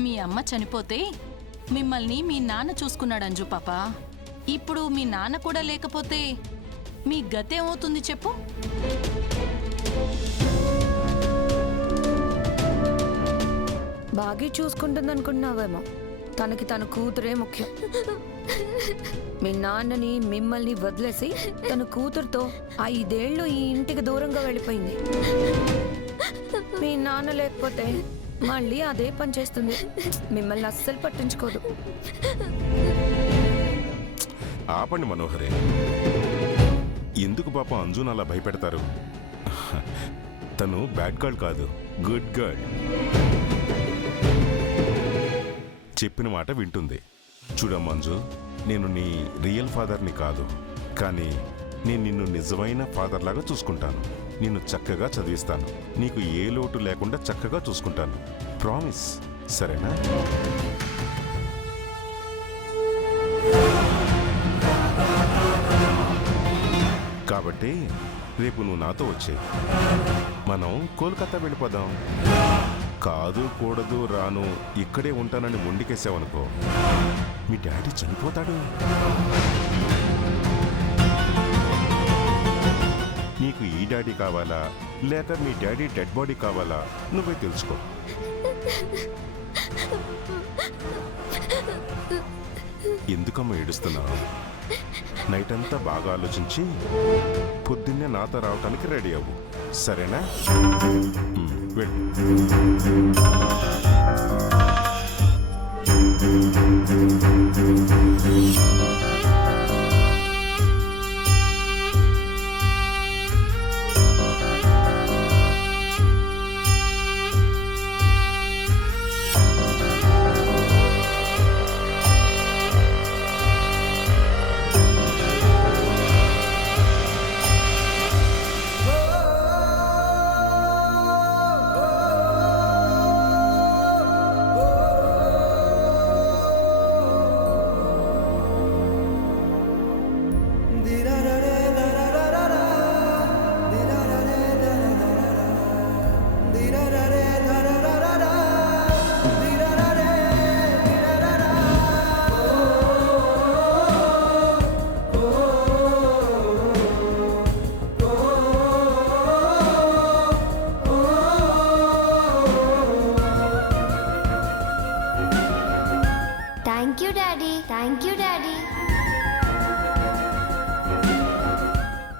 మీ అమ్మ చనిపోతే మిమ్మల్ని మీ నాన్న చూసుకున్నాడు అంజు పాప. ఇప్పుడు మీ నాన్న కూడా లేకపోతే మీ గతేమవుతుంది చెప్పు? బాగా చూసుకుంటుందనుకున్నావేమో, తనకి తన కూతురే ముఖ్యం. మీ నాన్నని మిమ్మల్ని వదిలేసి తన కూతురుతో 5 ఏళ్ళు ఈ ఇంటికి దూరంగా వెళ్ళిపోయింది. మీ నాన్న లేకపోతే మళ్ళీ అదే పని చేస్తుంది. మిమ్మల్ని అస్సలు పట్టించుకోదు. ఆపండి మనోహరే, ఎందుకు పాపం అంజున్ అలా భయపెడతారు? తను బ్యాడ్ గర్ల్ కాదు, గుడ్ గర్ల్. చెప్పిన మాట వింటుంది. చూడమ్మ అంజు, నేను నీ రియల్ ఫాదర్ని కాదు, కానీ నేను నిన్ను నిజమైన ఫాదర్ లాగా చూసుకుంటాను. నిన్ను చక్కగా చదివిస్తాను, నీకు ఏ లోటు లేకుండా చక్కగా చూసుకుంటాను. ప్రామిస్, సరేనా? కాబట్టి రేపు నువ్వు నాతో వచ్చే, మనం కోల్కతా వెళ్ళిపోదాం. కాదు కూడదు రాను ఇక్కడే ఉంటానని మొండికేసావనుకో, మీ డాడీ చనిపోతాడు. నీకు ఈ డాడీ కావాలా లేక మీ డాడీ డెడ్ బాడీ కావాలా నువ్వే తెలుసుకో. ఎందుకమ్మా ఏడుస్తున్నావు? నైట్ అంతా బాగా ఆలోచించి పొద్దున్నే నాతో రావటానికి రెడీ అవ్వు, సరేనా? వెళ్ళు.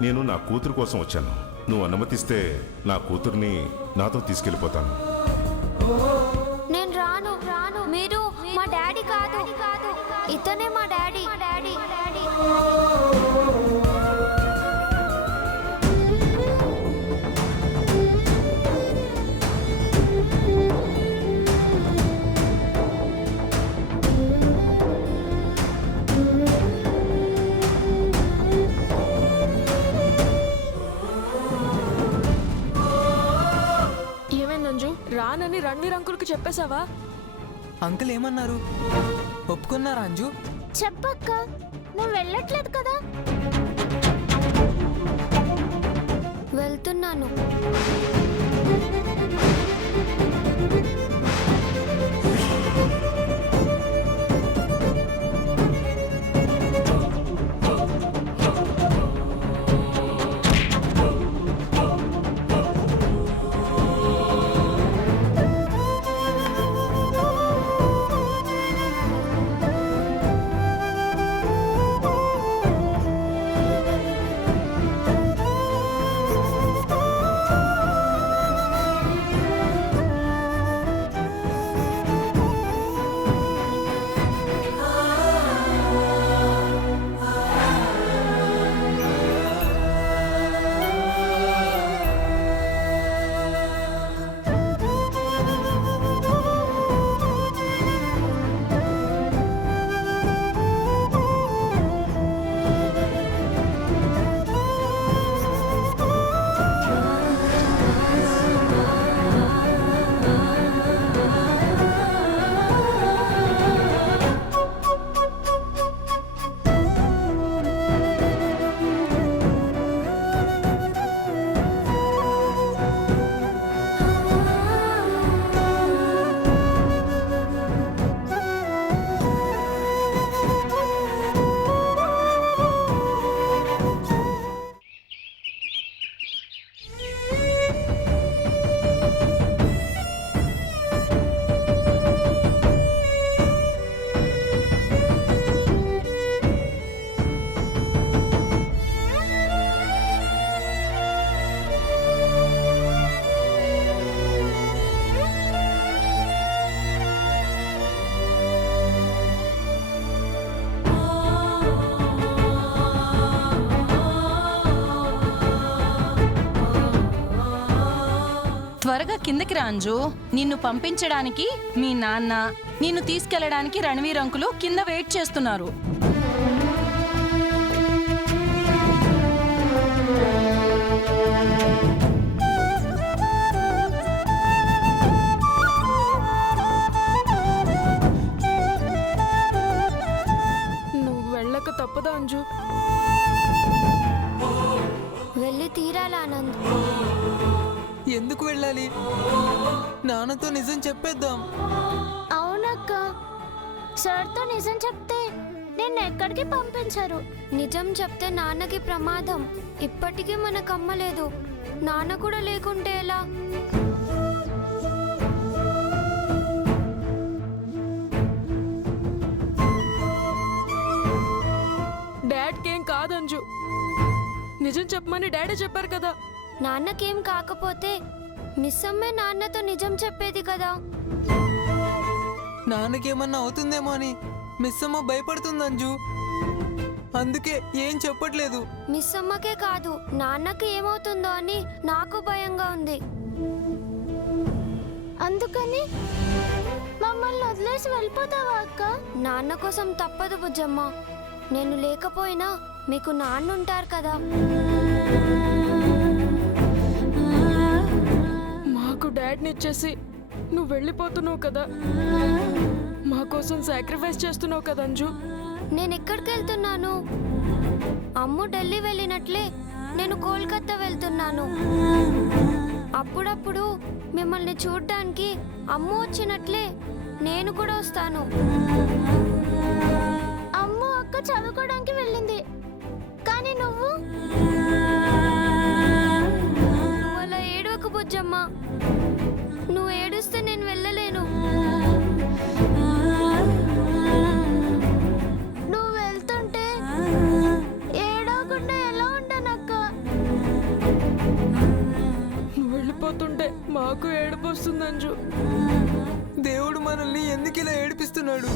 నేను నా కూతురు కోసం వచ్చాను. నువ్వు అనుమతిస్తే నా కూతుర్ని నాతో తీసుకెళ్ళిపోతాను. నేను రాను. మీరు మా డాడీ కాదు, ఇతనే మా డాడీ. రానని రణ్వీర్ అంకుల్కి చెప్పేశావా? అంకుల్ ఏమన్నారు? ఒప్పుకున్నారా అంజు? చెప్పక్క, నువ్వు వెళ్ళట్లేదు కదా? వెళ్తున్నాను. కిందకి రా అంజు. నిన్ను పంపించడానికి మీ నాన్న, నిన్ను తీసుకెళ్లడానికి రణవీర్ అంకులు కింద వెయిట్ చేస్తున్నారు. నువ్వు వెళ్ళక తప్పదా అంజు? వెళ్ళి తీరాలి ఆనంద్. ఎందుకు వెళ్ళాలి? నాన్నతో నిజం చెప్పేద్దాం. అవునక్క, సార్తో నిజం చెప్తే నిన్ను ఎక్కడికి పంపించరు. నిజం చెప్తే నాన్నకి ప్రమాదం. ఇప్పటికీ మనకు అమ్మ లేదు, నాన్న కూడా లేకుంటే ఎలా? డాడ్కేం కాదంజు, నిజం చెప్పమని డాడీ చెప్పారు కదా. నాన్నకేం కాకపోతే మిస్ అమ్మే నాన్నతో నిజం చెప్పేది కదా. నాన్నకేమన్నా అవుతుందేమో అని మిస్ అమ్మ భయపడుతుంది అంజు. అందుకే ఏం చెప్పట్లేదు. మిస్ అమ్మకే కాదు, నాన్నకి ఏమవుతుందో అని నాకు భయంగా ఉంది. అందుకని మమ్మల్ని వదిలేసి వెళ్ళిపోతావా అక్క? నాన్న కోసం తప్పదు బుజ్జమ్మ. నేను లేకపోయినా మీకు నాన్న ఉంటారు కదా. మాకు డాడ్ని ఇచ్చేసి నువ్వు వెళ్ళిపోతున్నావు కదా, మా కోసం సాక్రిఫైస్ చేస్తున్నావు కదా అంజు. నేను ఎక్కడికి వెళ్తున్నాను? అమ్ము ఢిల్లీ వెళ్ళినట్లే నేను కోల్కతా వెళ్తున్నాను. అప్పుడప్పుడు మిమ్మల్ని చూడ్డానికి అమ్ము వచ్చినట్లే నేను కూడా వస్తాను. అమ్ము అక్క చదువుకోవడానికి వెళ్ళింది, కానీ నువ్వు అలా ఏడవకు బుజ్జమ్మ. నువ్వు ఏడుస్తే నేను వెళ్ళలేను. నువ్వు వెళ్తుంటే ఏడవకుండా ఎలా ఉంటానక్క? నువ్వు వెళ్ళిపోతుంటే మాకు ఏడుపు వస్తుంది అంజు. దేవుడు మనల్ని ఎందుకు ఇలా ఏడిపిస్తున్నాడు?